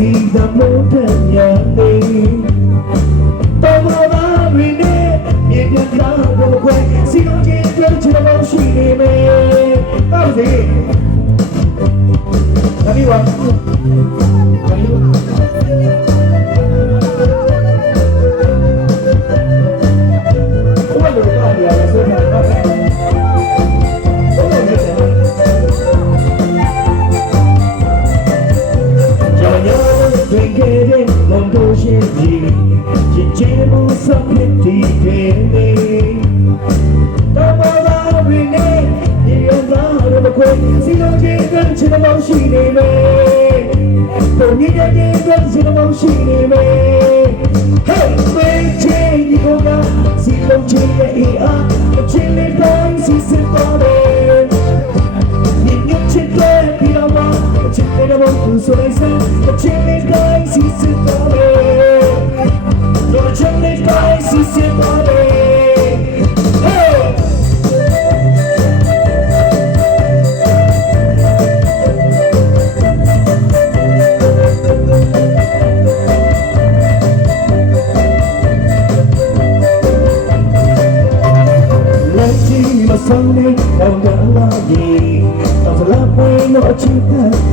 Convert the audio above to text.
စီသမုဒ္ဒညာနေတော်မလာရင်းနဲ့မြေပြတ်လာတော့ခွဲစီလုံးချင်းတွေ့ချင်တော့ရှိနေမယ်ဟုတ်စီဒါပြီးပါစီလုံးချင်းတွေ့ချင်တော့ရှိနေမယ်ပုံမြင်တဲ့တွေ့ချင်တော့ရှိနေမယ် Hey baby ဒီကောင်ကစီလုံးချင်းရဲ့အားအချင်းလေးတိုင်းစီစစ်တော်တယ်ညညချစ်တဲ့ဒီတော့မှအချင်းလေးတော့သူဆိုလိုက်စမ်းအချင်းလေးတိုင်းစီစစ်တော်တယ်တော့အချင်းလေးတိုင်းစီစစ်တော်တယ်Sunday, I'm gonna love you. I'm gonna play no chita.